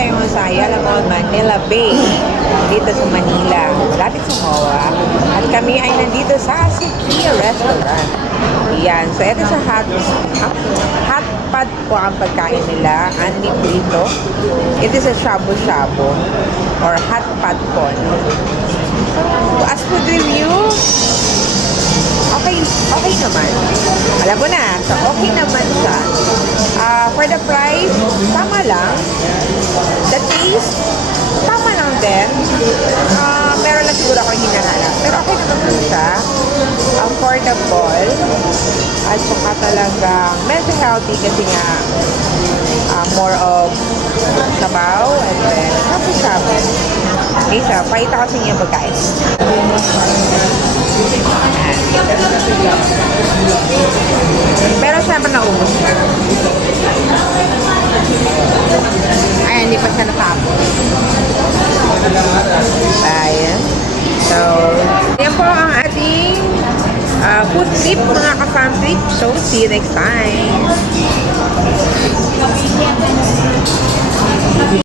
tayo sa Ayala Mall, Manila Bay, dito sa Manila, malapit sa MOA. At kami ay nandito sa Sophia Restaurant. Yan. So, ito sa hot pot po ang pagkain nila. Anli po ito. Ito sa shabu-shabu or hot pot po. No? So, as food review, okay naman. Alam mo na, so okay naman siya. For the price, tama lang. The taste, tama lang din. Meron lang siguro ako hinahanap. Pero okay naman siya. Affordable. At saka talagang medyo healthy kasi nga more of sabaw and then shabu-shabu. Okay, so pakita ko sa inyo yung pagkain. Pero syempre naubos siya. Ayan, hindi pa siya natapos. Ayan. So, yan po ang ating food trip mga ka-fam trip. So, see you next time.